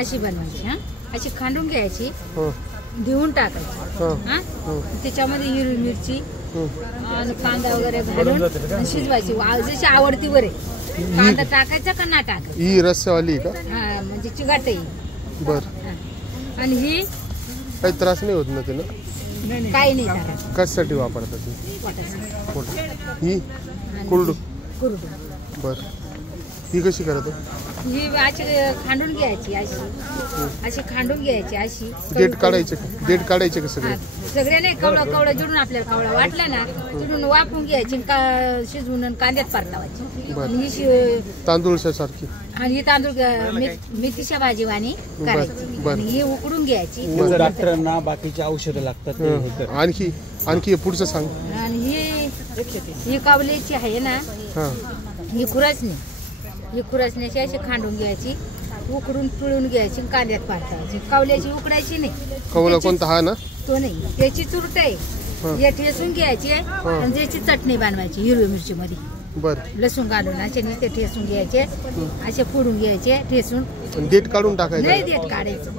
अशी बनवायची. हा अशी खांडून घ्यायची, धुवून टाकायची. हा त्याच्यामध्ये हिरवी मिरची आणि कांदा वगैरे घालून शिजवायची. जशी आवडती वरे कांदा टाकायचा का ना टाकायचा. ही रस्स्यावाली का? हा म्हणजे चिगाट आहे. बर. आणि ही काही त्रास नाही होत ना तिला? काही नाही त्रास. कशासाठी वापरतात ही? कुरडू. बर. ही कशी करतो? ही अशी खांडून घ्यायची. अशी खांडून घ्यायची. अशी देठ काढायचे का? देठ काढायचे का सगळे? सगळे नाही. कवळा जोडून आपल्याला कवळा वाटला ना जोडून वाफून घ्यायची. शिजवून कांद्यात परतावायची. तांदूळ सारखी. आणि ही तांदूळ मेथीच्या भाजीवाणी करायची. आणि ही उकडून घ्यायची. डॉक्टरांना बाकीची औषधं लागतात. आणखी पुढचं सांग. आणि ही कावल्याची आहे ना, ही खुरासणी. ही खुरासण्याची अशी खांडून घ्यायची, उकडून पिळून घ्यायची, कांद्यात परतावायची. कावल्याची उकडायची नाही. कवला कोणता हा ना? तो नाही, त्याची चुरट आहे. हे ठेसून घ्यायची आणि त्याची चटणी बनवायची हिरवी मिरची मध्ये. बर. लसूण घालून असे नुसते ठेसून घ्यायचे, असे फोडून घ्यायचे, ठेसून. देठ काढून टाकायचं? नाही देठ काढायचं.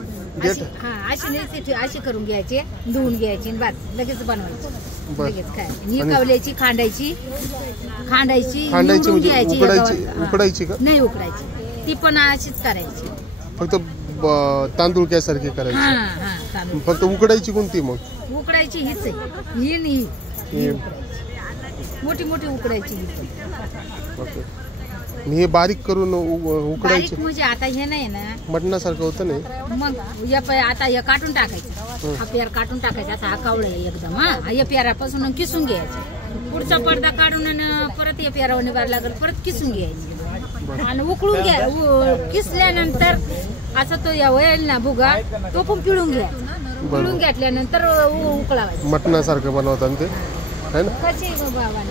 हा अशी नाही, अशी करून घ्यायचे, धुवून घ्यायची आणि लगेच बनवायची. लगेच काय ही कावल्याची खांडायची म्हणजे उकडायची का? नाही उकडायची. ती पण अशीच करायची. फक्त तांदूळ सारखी करायची. फक्त उकडायची कोणती मग? उकडायची हीच आहे. ही नाही, मोठी मोठी उकडायची. हे बारीक करून उकडायची म्हणजे आता हे नाही ना मटणासारखं होतं नाही. मग आता हे काढून टाकायचं. हा पेर काढून टाकायचा. आता हा कावळा एकदम. हा या पेरापासून किसून घ्यायचं. पुढचा पडदा काढून परत या पेरावर निभार लागल, परत किसून घ्यायची आणि उकळून घ्या. किसल्यानंतर असं तो या वळेल ना भुगा, तो पण पिळून घ्यायचा. पिळून घेतल्यानंतर उकळावायचं. मटणासारखं बनवतात ते, है ना? कशी बाबा